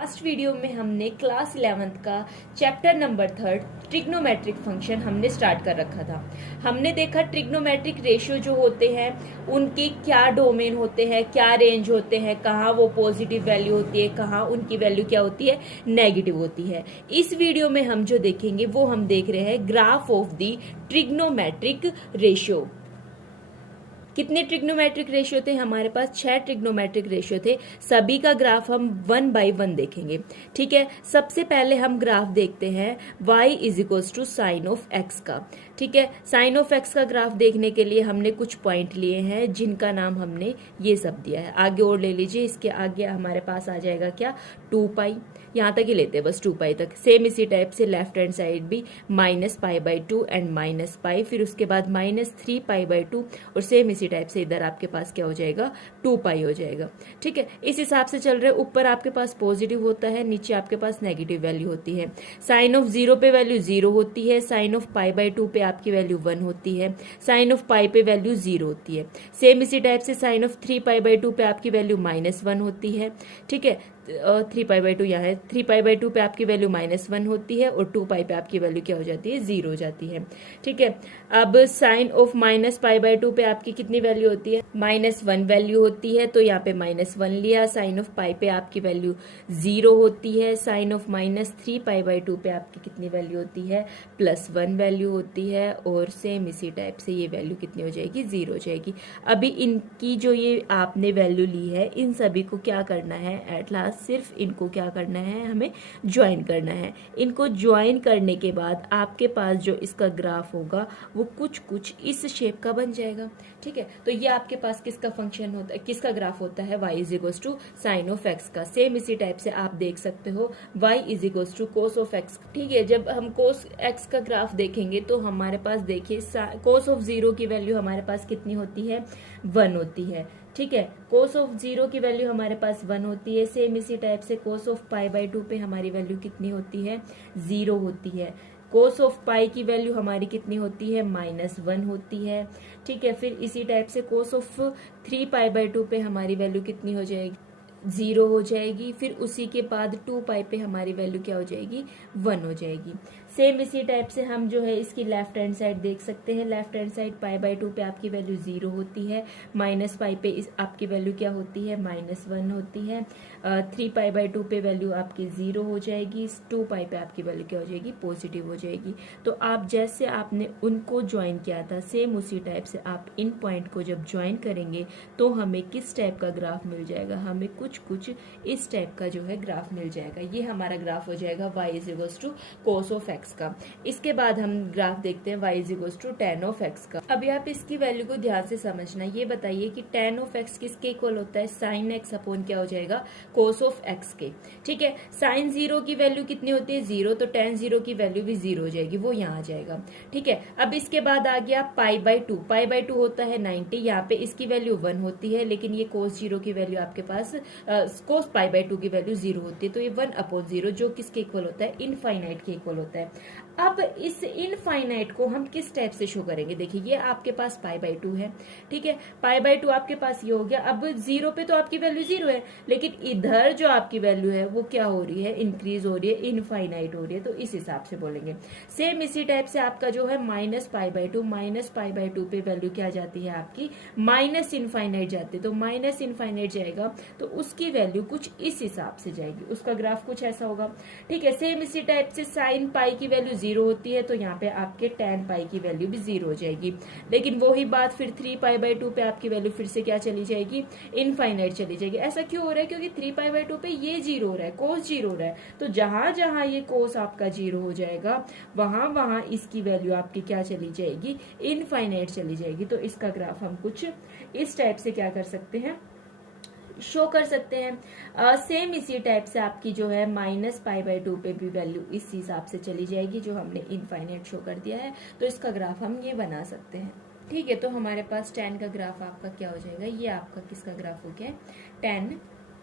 Last video में हमने class 11th का चैप्टर नंबर 3 ट्रिग्नोमेट्रिक फंक्शन हमने स्टार्ट कर रखा था। हमने देखा ट्रिग्नोमेट्रिक रेशियो जो होते हैं उनके क्या डोमेन होते हैं, क्या रेंज होते हैं, कहाँ वो पॉजिटिव वैल्यू होती है, कहाँ उनकी वैल्यू क्या होती है, नेगेटिव होती है। इस वीडियो में हम जो देखेंगे वो हम देख रहे हैं graph of the trigonometric ratio. कितने ट्रिग्नोमेट्रिक रेशियो थे हमारे पास? 6 ट्रिग्नोमेट्रिक रेशियो थे। सभी का ग्राफ हम 1 बाय 1 देखेंगे। ठीक है, सबसे पहले हम ग्राफ देखते हैं y is equals to sine of x का। ठीक है, साइन ऑफ x का ग्राफ देखने के लिए हमने कुछ पॉइंट लिए हैं जिनका नाम हमने ये सब दिया है। आगे और ले लीजिए, इसके आगे हमारे पास आ जाएगा क्या, 2 पाई। यहाँ तक ही लेते हैं बस, 2 पाई तक। सेम इसी टाइप से लेफ्ट हैंड साइड भी -π/2 एंड -π, फिर उसके बाद -3π/2 और सेम इसी टाइप से इधर आपके पास क्या हो जाएगा, 2 पाई हो जाएगा। ठीक है, इस हिसाब से चल रहे। ऊपर आपके पास पॉजिटिव होता है, नीचे आपके पास नेगेटिव वैल्यू होती है। साइन ऑफ 0 पे वैल्यू 0 होती है, साइन ऑफ π/2 पे आपकी वैल्यू 1 होती है, साइन ऑफ π पे वैल्यू 0 होती है। सेम इसी टाइप से साइन ऑफ 3π/2 पे आपकी वैल्यू -1 होती है। ठीक है, 3π/2 यहाँ है, 3π/2 पे आपकी वैल्यू -1 होती है और 2 पाई पे आपकी वैल्यू क्या हो जाती है, 0 हो जाती है। ठीक है, अब साइन ऑफ -π/2 पे आपकी कितनी वैल्यू होती है, -1 वैल्यू होती है, तो यहाँ पे -1 लिया। साइन ऑफ पाई पे आपकी वैल्यू 0 होती है। साइन ऑफ -3π/2 पे आपकी कितनी वैल्यू होती है, +1 वैल्यू होती है। और सेम इसी टाइप से ये वैल्यू कितनी हो जाएगी, 0 हो जाएगी। अभी इनकी जो ये आपने वैल्यू ली है, इन सभी को क्या करना है, एट लास्ट सिर्फ इनको क्या करना है, हमें ज्वाइन करना है। इनको ज्वाइन करने के बाद आपके पास जो इसका ग्राफ होगा वो कुछ इस शेप का बन जाएगा। ठीक है, तो ये आपके पास किसका फंक्शन होता है, किसका ग्राफ होता है, y is equals to sine of x का। सेम इसी टाइप से आप देख सकते हो y is equals to cos of x। ठीक है, जब हम कोस x का ग्राफ देखेंगे तो हमारे पास देखिए कोस ऑफ 0 की वैल्यू हमारे पास कितनी होती है, 1 होती है। ठीक है, कोस ऑफ 0 की वैल्यू हमारे पास 1 होती है। सेम इसी टाइप से कोस ऑफ π/2 पे हमारी वैल्यु कितनी होती है, 0 होती है। कोस ऑफ पाई की वैल्यू हमारी कितनी होती है, -1 होती है। ठीक है, फिर इसी टाइप से कोस ऑफ 3π/2 पे हमारी वैल्यू कितनी हो जाएगी, 0 हो जाएगी। फिर उसी के बाद 2 पाई पे हमारी वैल्यू क्या हो जाएगी, 1 हो जाएगी। सेम इसी टाइप से हम जो है इसकी लेफ्ट हैंड साइड देख सकते हैं। लेफ्ट हैंड साइड π/2 पे आपकी वैल्यू 0 होती है, -π पे आपकी वैल्यू क्या होती है, -1 होती है। 3π/2 पे वैल्यू आपकी 0 हो जाएगी, 2 पाई पे आपकी वैल्यू क्या हो जाएगी, पॉजिटिव हो जाएगी। तो आप जैसे आपने उनको ज्वाइन किया था, सेम उसी टाइप से आप इन पॉइंट को जब ज्वाइन करेंगे तो हमें किस टाइप का ग्राफ मिल जाएगा, हमें कुछ इस टाइप का जो है ग्राफ मिल जाएगा। ये हमारा ग्राफ हो जाएगा y is equals to cos of x का। इसके बाद हम ग्राफ देखते हैं y is equals to tan of x का। अभी आप इसकी वैल्यू को ध्यान से समझना। ये बताइए कि tan ऑफ x किसके इक्वल होता है, sin x अपॉन क्या हो जाएगा, कोस ऑफ x के। ठीक है, sin 0 की वैल्यू कितनी होती है, 0, तो tan 0 की वैल्यू भी 0 हो जाएगी, वो यहाँ आ जाएगा। ठीक है, अब इसके बाद आ गया π/2। π/2 होता है 90, यहाँ पे इसकी वैल्यू 1 होती है, लेकिन ये cos 0 की वैल्यू आपके पास cos π/2 की वैल्यू 0 होती है, तो ये 1/0 जो किसके इक्वल होता है, इनफाइनाइट के इक्वल होता है। अब इस इनफाइनाइट को हम किस टाइप से शो करेंगे, देखिए ये आपके पास π/2 है। ठीक है, π/2 आपके पास ये हो गया। अब 0 पे तो आपकी वैल्यू 0 है, लेकिन इधर जो आपकी वैल्यू है वो क्या हो रही है, इंक्रीज हो रही है, इनफाइनाइट हो रही है, तो इस हिसाब से बोलेंगे। सेम इसी टाइप से आपका जो है -π/2 पे वैल्यू क्या जाती है आपकी, माइनस इनफाइनाइट जाती है, तो माइनस इनफाइनाइट जाएगा तो उसकी वैल्यू कुछ इस हिसाब से जाएगी, उसका ग्राफ कुछ ऐसा होगा। ठीक है, सेम इसी टाइप से साइन पाई की वैल्यू 0 होती है, तो यहाँ पे आपके tan पाई की वैल्यू भी 0 हो जाएगी। लेकिन वही बात फिर 3π/2 पे आपकी वैल्यू फिर से क्या चली जाएगी, इनफाइनाइट चली जाएगी। ऐसा क्यों हो रहा है, क्योंकि 3π/2 पे ये 0 हो रहा है, कोस 0 हो रहा है, तो जहां जहां ये कोस आपका 0 हो जाएगा वहां इसकी वैल्यू आपकी क्या चली जाएगी, इनफाइनाइट चली जाएगी। तो इसका ग्राफ हम कुछ इस टाइप से क्या कर सकते हैं, शो कर सकते हैं। सेम इसी टाइप से आपकी जो है -π/2 पे भी वैल्यू इस हिसाब से चली जाएगी जो हमने इनफाइनाइट शो कर दिया है, तो इसका ग्राफ हम ये बना सकते हैं। ठीक है, तो हमारे पास tan का ग्राफ आपका क्या हो जाएगा, ये आपका किसका ग्राफ हो गया, tan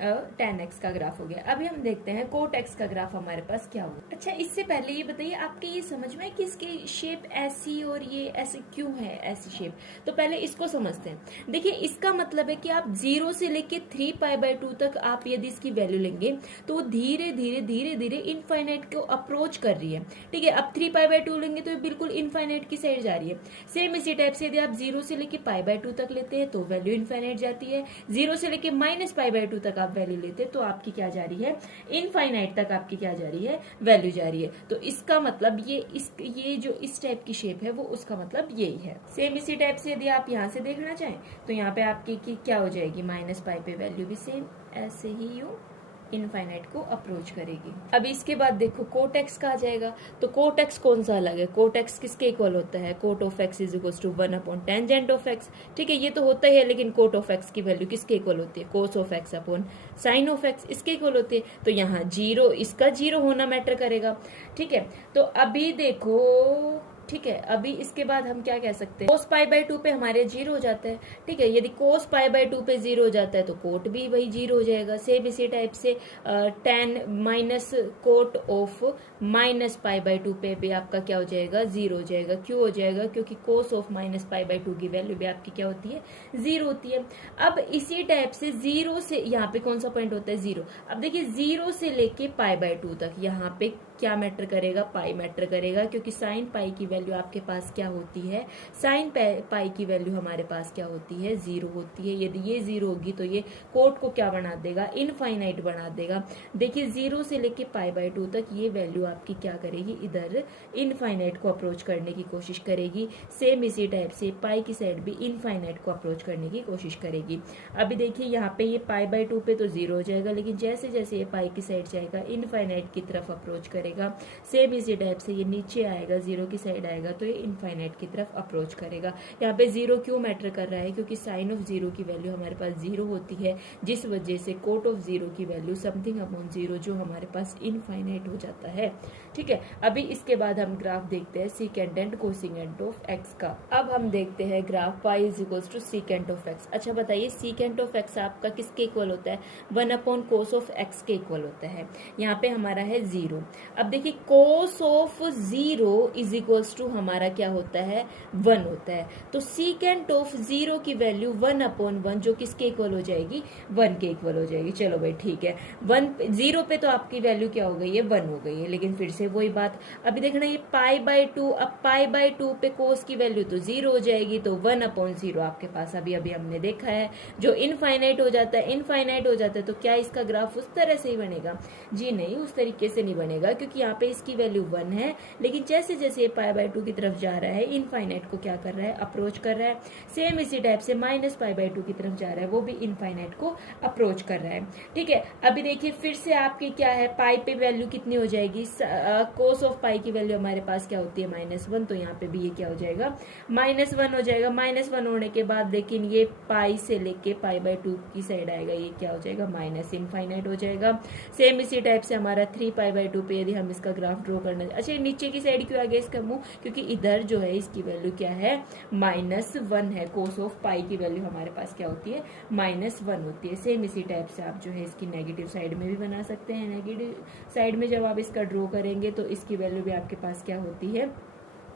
tan x का ग्राफ हो गया। अभी हम देखते हैं cot x का ग्राफ हमारे पास क्या होगा। अच्छा, इससे पहले ये बताइए आपके ये समझ में है कि इसकी शेप ऐसी और ये ऐसे क्यों है, ऐसी शेप। तो पहले इसको समझते हैं। देखिए, इसका मतलब है कि आप 0 से लेके 3π/2 तक आप यदि इसकी वैल्यू लेंगे तो धीरे धीरे धीरे धीरे इनफाइनाइट को अप्रोच कर रही है। ठीक है, अब 3π/2 लेंगे तो ये बिल्कुल इनफाइनाइट की साइड जा रही है। सेम इसी टाइप से यदि आप 0 से लेके π/2 तक लेते हैं तो वैल्यू इनफाइनाइट जाती है। 0 से लेके -π/2 तक आप वैल्यू लेते हैं तो आपकी क्या जा रही है, इनफाइनाइट तक आपकी क्या जा रही है, वैल्यू जा रही है। तो इसका मतलब ये जो इस टाइप की शेप है वो उसका मतलब यही है। सेम इसी टाइप से यदि आप यहाँ से देखना चाहें तो यहाँ पे आपकी क्या हो जाएगी, -π पे वैल्यू भी सेम ऐसे ही यूं इनफाइनाइट को अप्रोच करेगी। अब इसके बाद देखो कोट एक्स का आ जाएगा। तो कोट एक्स कौन सा अलग है, कोट एक्स किसके इक्वल होता है, cot of x is equal to 1/टेंजेंट ऑफ एक्स। ठीक है, ये तो होता ही है, लेकिन कोट ऑफ एक्स की वैल्यू किसके इक्वल होती है, cos of x upon sine of x, इसके इक्वल होती है। तो यहाँ 0, इसका 0 होना मैटर करेगा। ठीक है, तो अभी देखो, ठीक है, अभी इसके बाद हम क्या कह सकते हैं, कोस π/2 पे हमारे 0 हो जाता है। ठीक है, यदि कोस π/2 पे 0 हो जाता है तो कोट भी वही 0 हो जाएगा। सेम इसी टाइप से tan माइनस कोट ऑफ -π/2 पे भी आपका क्या हो जाएगा, 0 हो जाएगा। क्यों हो जाएगा, क्योंकि कोस ऑफ -π/2 की वैल्यू भी आपकी क्या होती है, 0 होती है। अब इसी टाइप से 0 से यहाँ पे कौन सा पॉइंट होता है, 0। अब देखिए 0 से लेके π/2 तक यहाँ पे क्या मैटर करेगा, पाई मैटर करेगा, क्योंकि साइन पाई की वैल्यू आपके पास क्या होती है, साइन पाई की वैल्यू हमारे पास क्या होती है, 0 होती है। यदि ये 0 होगी तो ये कोट को क्या बना देगा, इनफाइनाइट बना देगा। देखिए 0 से लेके π/2 तक ये वैल्यू आपकी क्या करेगी, इधर इनफाइनाइट को अप्रोच करने की कोशिश करेगी। सेम इसी टाइप से पाई की साइड भी इनफाइनाइट को अप्रोच करने की कोशिश करेगी। अभी देखिए यहाँ पे ये π/2 पे तो 0 हो जाएगा, लेकिन जैसे जैसे ये पाई की साइड जाएगा इनफाइनाइट की तरफ अप्रोच करेगा। सेम इसी टाइप से ये नीचे आएगा, 0 की साइड आएगा तो ये इनफाइनाइट की तरफ अप्रोच करेगा। यहाँ पे 0 क्यों मैटर कर रहा है, क्योंकि साइन ऑफ 0 की वैल्यू हमारे पास 0 होती है, जिस वजह से कोट ऑफ 0 की वैल्यू समथिंग अपॉन 0 जो हमारे पास इनफाइनाइट हो जाता है। ठीक है, अभी इसके बाद हम ग्राफ देखते हैं secant and cosecant of x का। अब हम देखते हैं graph pi is equal to secant of x. अच्छा बताइए, सीकेंट ऑफ एक्स आपका किसके इक्वल होता है, 1/कोस ऑफ एक्स के इक्वल होता है। यहाँ पे हमारा है 0। अब देखिए cos of 0 is equals to हमारा क्या होता है, 1 होता है। तो सीकेंट ऑफ 0 की वैल्यू 1/1 जो किसके इक्वल हो जाएगी, 1 के इक्वल हो जाएगी। चलो भाई ठीक है, 0 पे तो आपकी वैल्यू क्या हो गई है, 1 हो गई है। लेकिन फिर से वही बात, अभी देखना ये π/2, अब π/2 पे कोस की वैल्यू तो 0 हो जाएगी, तो 1/0 आपके पास अभी अभी हमने देखा है जो इनफाइनाइट हो जाता है। इनफाइनाइट हो जाता है तो क्या इसका ग्राफ उस तरह से ही बनेगा, जी नहीं, उस तरीके से नहीं बनेगा, क्योंकि यहाँ पे इसकी वैल्यू 1 है, लेकिन जैसे जैसे π/2 की तरफ जा रहा है इनफाइनाइट को क्या कर रहा है, अप्रोच कर रहा है। सेम इसी टाइप से -π/2 की तरफ जा रहा है, वो भी इनफाइनाइट को अप्रोच कर रहा है। ठीक है, अभी देखिए फिर से आपकी क्या है, पाई पे वैल्यू कितनी हो जाएगी, कोस ऑफ पाई की वैल्यू हमारे पास क्या होती है, -1। तो यहाँ पे भी ये क्या हो जाएगा, -1 हो जाएगा। -1 होने के बाद लेकिन ये पाई से लेके π/2 की साइड आएगा, ये क्या हो जाएगा, माइनस इनफाइनाइट हो जाएगा। सेम इसी टाइप से हमारा 3π/2 पे यदि हम इसका ग्राफ ड्रॉ करना, अच्छा नीचे की साइड क्यों आ गया इसका मुंह, क्योंकि इधर जो है इसकी वैल्यू क्या है, -1 है। कोस ऑफ पाई की वैल्यू हमारे पास क्या होती है, -1 होती है। सेम इसी टाइप से आप जो है इसकी नेगेटिव साइड में भी बना सकते हैं। नेगेटिव साइड में जब आप इसका ड्रॉ करेंगे तो इसकी वैल्यू भी आपके पास क्या होती है,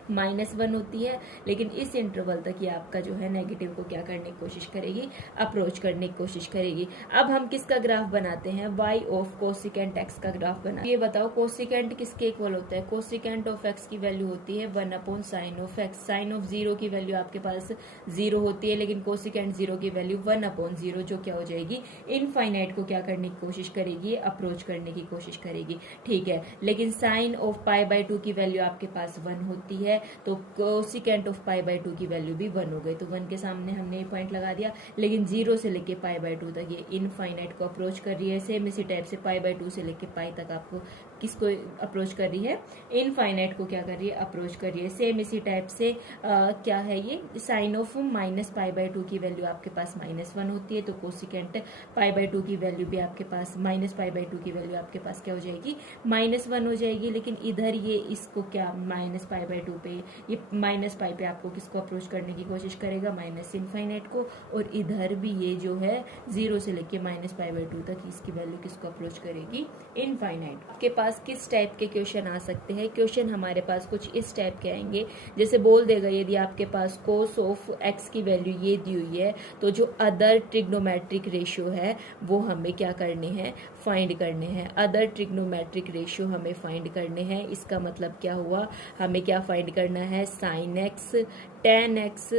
-1 होती है। लेकिन इस इंटरवल तक ये आपका जो है नेगेटिव को क्या करने की कोशिश करेगी, अप्रोच करने की कोशिश करेगी। अब हम किसका ग्राफ बनाते हैं, y ऑफ कोसिकेंट x का ग्राफ बना। ये बताओ कोसिकेंट किसके इक्वल होता है, कोसिकेंट ऑफ x की वैल्यू होती है 1/साइन ऑफ x। साइन ऑफ 0 की वैल्यू आपके पास 0 होती है, लेकिन कोसिकेंट 0 की वैल्यू 1/0 जो क्या हो जाएगी, इनफाइनाइट को क्या करने की कोशिश करेगी, अप्रोच करने की कोशिश करेगी। ठीक है, लेकिन साइन ऑफ π/2 की वैल्यू आपके पास 1 होती है, तो कोसिकेंट ऑफ π/2 की वैल्यू भी 1 हो गई। तो 1 के सामने हमने ये पॉइंट लगा दिया, लेकिन 0 से लेके π/2 तक ये इनफाइनाइट को अप्रोच कर रही है। सेम इसी टाइप से π/2 से लेके पाई तक आपको किसको अप्रोच कर रही है, इनफाइनाइट को क्या कर रही है, अप्रोच कर रही है। सेम इसी टाइप से क्या है ये, साइन ऑफ -π/2 की वैल्यू आपके पास -1 होती है, तो कोसिकेंट π/2 की वैल्यू भी आपके पास -π/2 की वैल्यू आपके पास क्या हो जाएगी, -1 हो जाएगी। लेकिन इधर ये इसको क्या -π/2 पे, ये माइनस पाई पे आपको किसको अप्रोच करने की कोशिश करेगा, माइनस इनफाइनाइट को, और इधर भी ये जो है 0 से लेके माइनस पाई बाई 2 तक इसकी वैल्यू किसको अप्रोच करेगी, इनफाइनाइट। आपके पास किस टाइप के क्वेश्चन आ सकते हैं, क्वेश्चन हमारे पास कुछ इस टाइप के आएंगे, जैसे बोल देगा यदि आपके पास कोस ऑफ एक्स की वैल्यू ये दी हुई है तो जो अदर ट्रिग्नोमेट्रिक रेशियो है वो हमें क्या करने हैं, फाइंड करने हैं। अदर ट्रिग्नोमेट्रिक रेशियो हमें फाइंड करने हैं, इसका मतलब क्या हुआ, हमें क्या फाइंड करना है, sine x, tan x,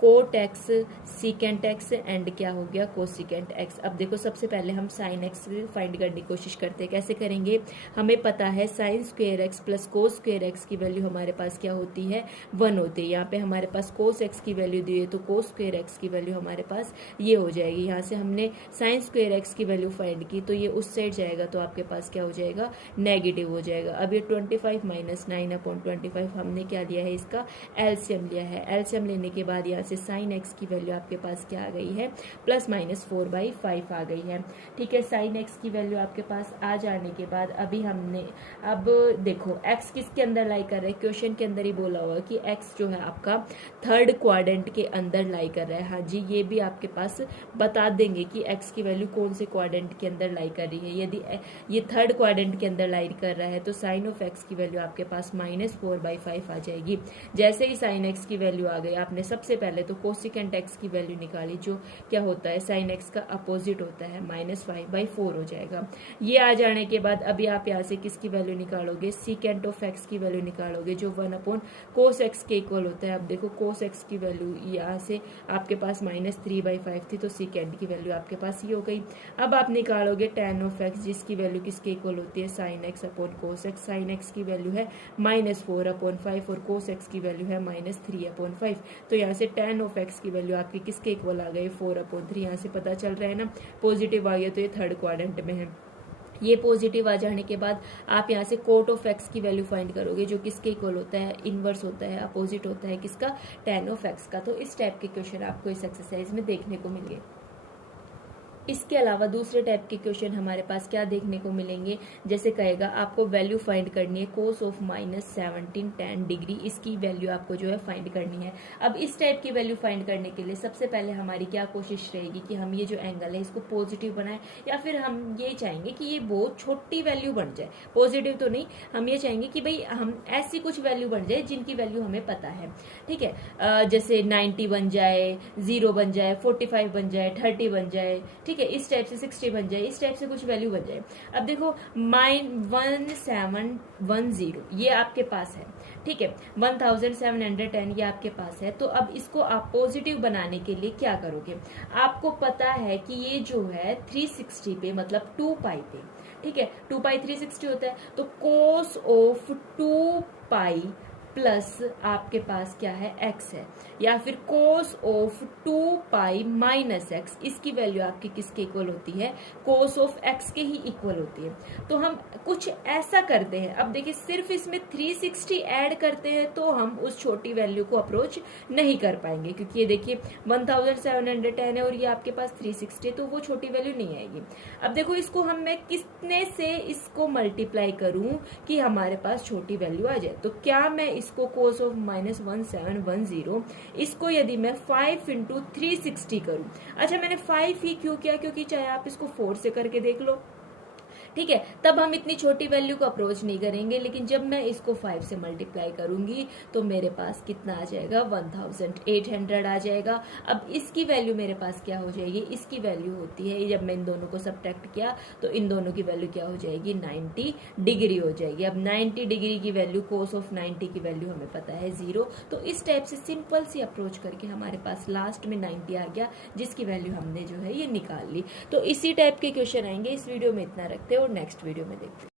cot x, secant x and क्या हो गया, कोसिकेंट एक्स। अब देखो सबसे पहले हम साइन एक्स फाइंड करने की कोशिश करते हैं, कैसे करेंगे, हमें पता है sine square x plus cos square x की वैल्यू हमारे पास क्या होती है, 1 होती है। यहाँ पे हमारे पास कोस एक्स की वैल्यू दी है तो कोस स्क्वेयर एक्स की वैल्यू हमारे पास ये हो जाएगी। यहाँ से हमने साइन स्क्वेयर एक्स की वैल्यू फाइंड की तो ये उस साइड जाएगा तो आपके पास क्या हो जाएगा, नेगेटिव हो जाएगा। अब ये 25 माइनस 9/25 हमने क्या लिया है, इसका एलसीएम लिया है। एलसीएम लेने के बाद यहाँ से साइन एक्स की वैल्यू आपके पास क्या आ गई है, प्लस माइनस 4/5 आ गई है। ठीक है, साइन एक्स की वैल्यू आपके पास आ जाने के बाद अभी हमने, अब देखो एक्स किसके अंदर लाई कर रहा है, क्वेश्चन के अंदर ही बोला हुआ कि एक्स जो है आपका थर्ड क्वाड्रेंट के अंदर लाई कर रहा है। हाँ जी, ये भी आपके पास बता देंगे कि एक्स की वैल्यू कौन से क्वाड्रेंट के अंदर लाई कर रही है। यदि ये थर्ड क्वाड्रेंट के अंदर लाई कर रहा है तो साइन ऑफ एक्स की वैल्यू आपके पास -4/5 आ जाएगी। जैसे ही साइन एक्स की वैल्यू आ गई, आपने सबसे पहले तो कोसिकेंट एक्स की वैल्यू निकाली, जो क्या होता है, साइन एक्स का अपोजिट होता है, -5/4 हो जाएगा। ये आ जाने के बाद अभी आप यहाँ से किसकी वैल्यू निकालोगे, सीकेंट ऑफ एक्स की वैल्यू निकालोगे, जो 1/cos एक्स के इक्वल होता है। अब देखो cos एक्स की वैल्यू यहाँ से आपके पास -3/5 थी तो सीकेंट की वैल्यू आपके पास ये हो गई। अब आप निकालोगे tan ऑफ एक्स, जिसकी वैल्यू किसके इक्वल होती है, sine x upon cos x. Sine x की वैल्यू है -4/5 और कोस एक्स की वैल्यू है -3/5। तो यहाँ से tan ऑफ एक्स की वैल्यू आपकी किसके इक्वल आ गई, 4/3। यहाँ से पता चल रहा है ना, पॉजिटिव आ गया तो ये थर्ड क्वाड्रेंट में है। ये पॉजिटिव आ जाने के बाद आप यहाँ से कोट ऑफ एक्स की वैल्यू फाइंड करोगे, जो किसके इक्वल होता है, इनवर्स होता है, अपोजिट होता है किसका, tan ऑफ एक्स का। तो इस टाइप के क्वेश्चन आपको इस एक्सरसाइज में देखने को मिलेंगे। इसके अलावा दूसरे टाइप के क्वेश्चन हमारे पास क्या देखने को मिलेंगे, जैसे कहेगा आपको वैल्यू फाइंड करनी है कोस ऑफ -17 tan डिग्री, इसकी वैल्यू आपको जो है फाइंड करनी है। अब इस टाइप की वैल्यू फाइंड करने के लिए सबसे पहले हमारी क्या कोशिश रहेगी कि हम ये जो एंगल है इसको पॉजिटिव बनाएं, या फिर हम ये चाहेंगे कि ये बहुत छोटी वैल्यू बन जाए, पॉजिटिव तो नहीं, हम ये चाहेंगे कि भाई हम ऐसी कुछ वैल्यू बन जाए जिनकी वैल्यू हमें पता है। ठीक है, जैसे 90 बन जाए, 0 बन जाए, 45 बन जाए, 30 बन जाए, ठीक है, इस टाइप से 60 बन जाए, इस टाइप से कुछ वैल्यू बन जाए। अब देखो 1710 ये आपके पास है, ठीक है, 1710 ये आपके पास है। तो अब इसको आप पॉजिटिव बनाने के लिए क्या करोगे, आपको पता है कि ये जो है 360 पे मतलब 2 पाई पे, ठीक है, 2 पाई 360 होता है, तो कोस ऑफ 2 पाई प्लस आपके पास क्या है, एक्स है, या फिर cos of 2 pi minus x, इसकी वैल्यू आपकी किसके इक्वल होती है, कोस ऑफ एक्स के ही इक्वल होती है। तो हम कुछ ऐसा करते हैं, अब देखिए सिर्फ इसमें 360 ऐड करते हैं तो हम उस छोटी वैल्यू को अप्रोच नहीं कर पाएंगे, क्योंकि ये देखिए 1710 है और ये आपके पास 360 है, तो वो छोटी वैल्यू नहीं आएगी। अब देखो इसको मैं कितने से इसको मल्टीप्लाई करूं कि हमारे पास छोटी वैल्यू आ जाए, तो क्या मैं इसको कोस ऑफ -1710 इसको यदि मैं 5 × 360 करूं, अच्छा मैंने 5 ही क्यों किया, क्योंकि चाहे आप इसको 4 से करके देख लो, ठीक है, तब हम इतनी छोटी वैल्यू को अप्रोच नहीं करेंगे। लेकिन जब मैं इसको 5 से मल्टीप्लाई करूंगी तो मेरे पास कितना आ जाएगा, 1800 आ जाएगा। अब इसकी वैल्यू मेरे पास क्या हो जाएगी, इसकी वैल्यू होती है, जब मैं इन दोनों को सब्ट्रैक्ट किया तो इन दोनों की वैल्यू क्या हो जाएगी, 90 डिग्री हो जाएगी। अब 90 डिग्री की वैल्यू, कोस ऑफ 90 की वैल्यू हमें पता है 0। तो इस टाइप से सिंपल सी अप्रोच करके हमारे पास लास्ट में 90 आ गया, जिसकी वैल्यू हमने जो है ये निकाल ली। तो इसी टाइप के क्वेश्चन आएंगे। इस वीडियो में इतना रखते हैं और नेक्स्ट वीडियो में देखते हैं।